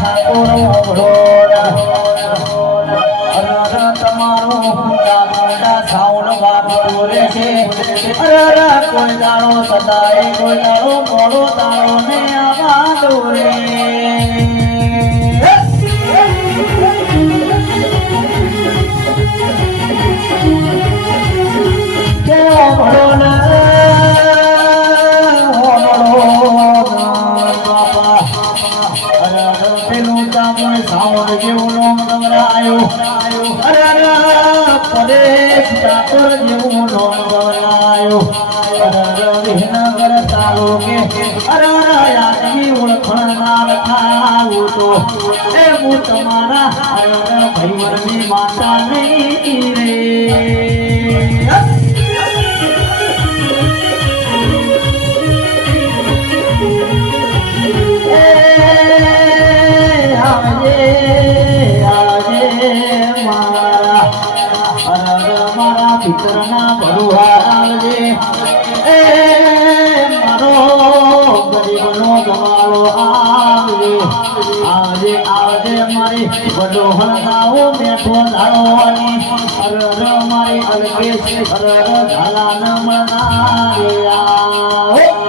ઠાકોર ઓગળોડા તમારો સાઉન્ડ વાગતો રહેશે કોઈ દાડો સદાય કોઈ દાડો મોડો દાડો ને આવા રે ઠાકોર જેવું નોમ ગવરાયો વિહનગર તાલુકે યાદવી ઓળખણનાર થાવું તો એ હું તમારા ભાઈવરની માતા નહીં રે પિતરના ભરુહાલજે એ મારો ગરીબનો ગવાળો આવજે આવજે આવજે મારી વડો હળગાવો બેઠો ધારોની મારી અલગે ધાલા ન મનારે આવો